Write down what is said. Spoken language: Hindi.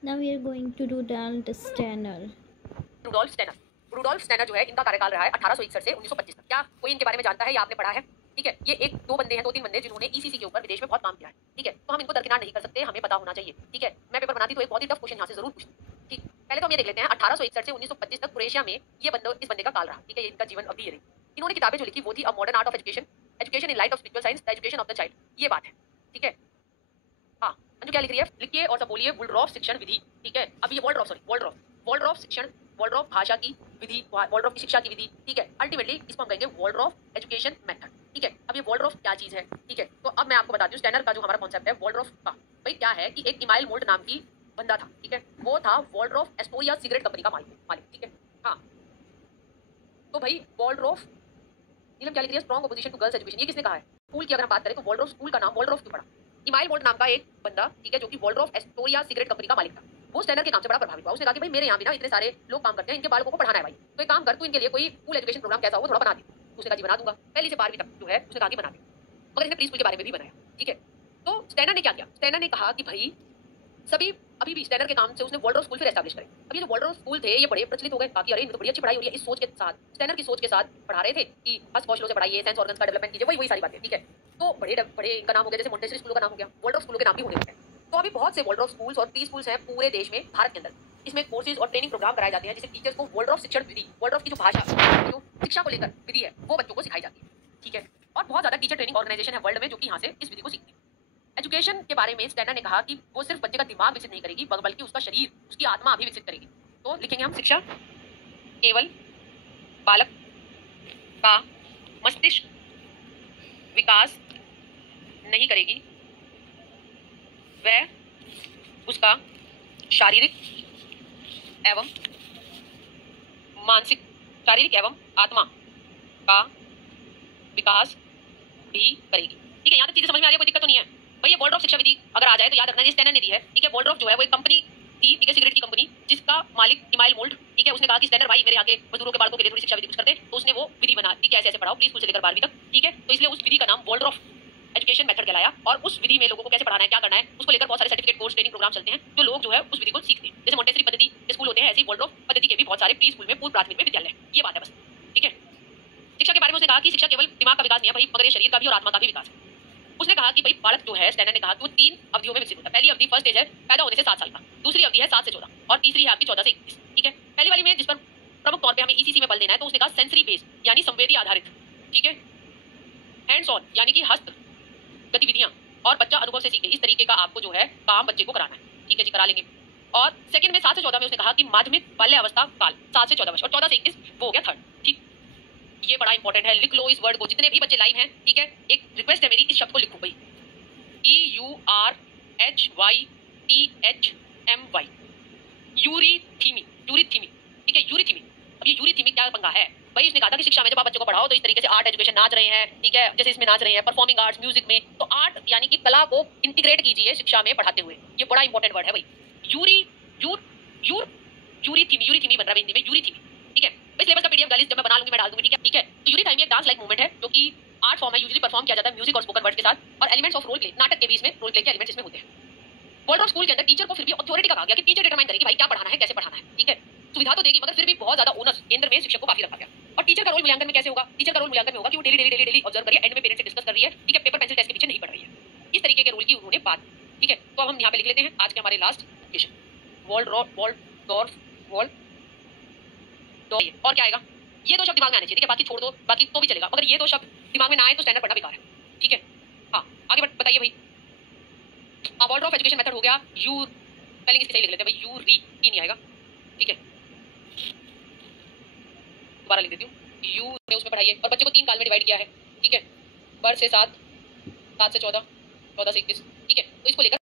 Now we are going to do Donald Stenner. Rudolf Steiner. Rudolf Steiner जो है इनका कार्यकाल रहा है 1861 से 1925 तक। क्या कोई इनके बारे में जानता है या आपने पढ़ा है? ठीक है, ये एक दो बंदे हैं, दो तीन बंदे जिन्होंने ईसीसी के ऊपर विदेश में बहुत काम किया है। ठीक है, तो हम इनको दरकिनार नहीं कर सकते, हमें पता होना चाहिए। ठीक है, मैं पेपर बनाती तो एक बहुत ही टफ क्वेश्चन यहाँ से जरूर पूछती। ठीक, पहले तो हम ये देख लेते हैं 1861 से 1925 तक क्रोएशिया में ये बंदे, इस बंदे का काल रहा। ठीक है, इनका जीवन अवधि ये रही। इन्होंने किताबें जो लिखी वो थी a modern art of education, education in light of spiritual science, the education of the child, ये बात है। ठीक है, हाँ, अंजू क्या लिख रही है? लिखिए और सब बोलिए वुल्ड्रॉफ शिक्षण विधि। ठीक है, अब ये वोल्ड्रॉफ शिक्षण, वोल्ड्रॉफ भाषा की विधि, वोल्ड्रॉफ की शिक्षा की विधि। ठीक है, अल्टीमेटली इसको हम कहेंगे वोल्ड्रॉफ एजुकेशन मेथड। ठीक है, अब ये वोल्ड्रॉफ क्या चीज है? ठीक है, तो अब मैं आपको बताती हूँ स्टेनर का जो हमारा कॉन्सेप्ट है वोल्ड्रॉफ का। भाई क्या है कि एक इमाइल मोल्ट नाम की बंदा था। ठीक है, वो था वोल्ड्रॉफ एस्टोरिया सिगरेट कंपनी का मालिक। ठीक है, हाँ, तो भाई वोल्ड्रॉफ, नीलम क्या लिख रही है? Strong opposition to girls education, ये किसने कहा है? स्कूल की अगर हम बात करें तो वोल्ड्रॉफ स्कूल का नाम वोल्ड्रॉफ क्यों पड़ा? इमाइल मोल्ट नाम का एक बंदा, ठीक है, जो कि वोल्ड्रॉफ एस्टोरिया सिगरेट कंपनी का मालिक था, वो स्टेनर के काम से बड़ा प्रभावित हुआ। उसने कहा कि भाई मेरे यहाँ भी ना इतने सारे लोग काम करते हैं, इनके बालकों को पढ़ाना है भाई, तो एक काम कर, तू इनके लिए कोई स्कूल एजुकेशन प्रोग्राम कैसा हो थोड़ा बना दे। उसने कहा जी बना दूंगा, पहली से 12वीं तक जो है उसने कहा कि बना दे, मगर इसने प्री स्कूल के बारे में भी बनाया। ठीक है, तो स्टेनर ने क्या किया? स्टेनर ने कहा कि भाई सभी अभी भी स्टेनर के काम से उसने वोल्ड्रॉफ स्कूल फिर एस्टैब्लिश करे। अब ये जो वोल्ड्रॉफ स्कूल थे ये बड़े प्रचलित हो गए, बाकी अरे तो बड़ी अच्छी पढ़ाई हो रही है, इस सोच के साथ, स्टेनर की सोच के साथ पढ़ा रहे थे कि हस्त कौशलों से पढ़ाइए, सेंस ऑर्गन्स का डेवलपमेंट कीजिए, वही सारी बातें। ठीक है, तो बड़े इनका नाम हो गया, जैसे मोंटेसरी स्कूलों का नाम हो गया, वोल्ड्रॉफ स्कूलों के नाम भी होने लगे। तो अभी बहुत से वोल्ड्रॉफ स्कूल्स और प्री स्कूल्स हैं पूरे देश में, भारत के अंदर। इसमें कोर्सेज और ट्रेनिंग प्रोग्राम कराए जाते हैं जिससे टीचर्स को वोल्ड्रॉफ शिक्षण विधि, वोल्ड्रॉफ की जो भाषा, जो शिक्षा को लेकर विधि है वो बच्चों को सिखाई जाती है। ठीक है, और बहुत ज्यादा टीचर ट्रेनिंग ऑर्गेनाइजेशन है वर्ल्ड में जो कि यहाँ से इस विधि को सीखती है। एजुकेशन के बारे में स्टेनर ने कहा कि वो सिर्फ बच्चे का दिमाग विकसित नहीं करेगी बल्कि उसका शरीर, उसकी आत्मा भी विकसित करेगी। तो लिखेंगे हम, शिक्षा केवल बालक का मस्तिष्क विकास नहीं करेगी, वह उसका शारीरिक एवं मानसिक, शारीरिक एवं आत्मा का विकास भी करेगी। ठीक है, यहाँ तक चीजें समझ में आ रही है? कोई दिक्कत तो नहीं है? भाई ये वोल्ड्रॉफ शिक्षा विधि अगर आ जाए तो याद रखना ये स्टेनर ने दी है। ठीक है, वोल्ड्रॉफ जो है वो एक कंपनी थी, ठीक है, सिगरेट की कंपनी, जिसका मालिक इमाइल मोल्ट, ठीक है, उसने कहा कि स्टेनर भाई मेरे यहाँ के मजदूरों के बालकों के लिए थोड़ी शिक्षा विधि कुछ करते, तो उसने वो विधि बना दी कि ऐसे ऐसे पढ़ाओ प्री स्कूल से लेकर 12वीं तक। ठीक है, तो इसलिए उस विधि का नाम वोल्ड्रॉफ एजुकेशन मेथड कहलाया, और उस विधि में लोगों को कैसे पढ़ाना है, क्या करना है, उसको लेकर बहुत सारे सर्टिफिकेट कोर्स ट्रेनिंग प्रोग्राम चलते हैं, जो लोग जो है उस विधि को सीखते हैं। जैसे मोंटेसरी पद्धति के स्कूल होते हैं, ऐसी वोल्ड्रॉफ पद्धति के भी बहुत सारे प्री स्कूल में, पूर्व प्राथमिक में विद्यालय, ये बात है बस। ठीक है, शिक्षा के बारे में उसने कहा कि शिक्षा केवल दिमाग का विकास नहीं है भाई, मगर ये शरीर का भी और आत्मा का भी विकास है। उसने कहा कि भाई बालक जो है, स्टेनर ने कहा कि वो 3 अवधियों में विकसित होता है। पहली अवधि फर्स्ट स्टेज है पैदा होने से 7 साल का, दूसरी अवधि है 7 से 14, और तीसरी है आपकी 14 से 21। ठीक है, पहली वाली में जिस पर प्रमुख तौर पे हमें ईसीसी में बल देना है, तो उसने कहा सेंसरी बेस्ड यानी संवेदी आधारित। ठीक है, हैंड्स ऑन यानी कि हस्त गतिविधियां, और बच्चा अनुभव से सीखे, इस तरीके का आपको जो है काम बच्चे को कराना है। ठीक है जी, करा लेंगे। और सेकंड में 7 से 14 में उसने कहा कि माध्यमिक बाल्यावस्था काल 7 से 14 वर्ष, और 14 से 21 वो हो गया थर्ड। ठीक, ये बड़ा इंपॉर्टेंट है, लिख लो इस वर्ड को, जितने भी बच्चे लाइव हैं। ठीक है, एक रिक्वेस्ट है मेरी, इस शब्द को लिखो भाई, EURHYTHMY, यूरीथीमी, यूरीथीमी। ठीक है, यूरीथीमी। अब ये यूरीथीमी क्या पंगा है भाई? इसने कहा था कि शिक्षा में जब आप बच्चों को पढ़ाओ तो इस तरीके से आर्ट एजुकेशन, नाच रहे हैं, ठीक है, जैसे इसमें नाच रहे हैं, परफॉर्मिंग आर्ट्स, म्यूजिक में, तो आर्ट यानी कि कला को इंटीग्रेट कीजिए शिक्षा में पढ़ाते हुए। ये बड़ा इंपॉर्टेंट वर्ड है भाई, यूरीथीमी बन रहा है हिंदी में, यूरीथीमी। ठीक है, इस सिलेबस का पीडीएफ गाइस जब मैं बना लूंगी मैं डाल दूंगी। ठीक है, ठीक है, तो यूरीथीमी एक डांस लाइक मूवमेंट है जो कि आर्ट फॉर्म है, यूजुअली परफॉर्म किया जाता है म्यूजिक और स्पोकन वर्ड के साथ, और एलिमेंट्स ऑफ रोल प्ले, नाटक के भी इसमें रोल प्ले के एलिमेंट्स इसमें होते हैं। वोल्ड्रॉफ स्कूल के अंदर टीचर को फिर भी अथॉरिटी का कहा गया कि टीचर डिटरमाइन करेगी भाई क्या पढ़ाना है, कैसे पढ़ाना है। ठीक है, सुविधा तो देगी, मगर फिर भी बहुत ज्यादा ओनस केंद्र में शिक्षक को काफी रखा गया। और टीचर का रोल मूल्यांकन में कैसे होगा? टीचर का रोल मूल्यांकन में होगा कि वो डेली ऑब्जर्व करिए, एंड में पेरेंट्स से डिस्कस कर रही है, ठीक है, पेपर पेंसिल टेस्ट के पीछे नहीं पढ़ रही है। इस तरीके के रोल की उन्होंने बात। ठीक है, तो अब हम यहाँ पे लिख लेते हैं आज के हमारे लास्ट क्वेश्चन, और क्या आएगा? ये 2 शब्द दिमाग में आने चाहिए। ठीक है, बाकी छोड़ दो, बाकी तो भी चलेगा, मगर ये 2 शब्द दिमाग में ना आए तो स्टैंडर्ड पढ़ना बेकार है। ठीक है, हाँ, आगे बताइए भाई। वोल्ड्रॉफ एजुकेशन मेथड हो गया, यू स्पेलिंग इसकी सही लिख लेते हैं भाई, ई नहीं आएगा। ठीक है, दोबारा लिख देती हूँ, यू ने उसमें पढ़ाइए, और बच्चे को 3 काल में डिवाइड किया है। ठीक है, बर्थ से 7, 7 से 14, 14 से 21। ठीक है, तो इसको लेकर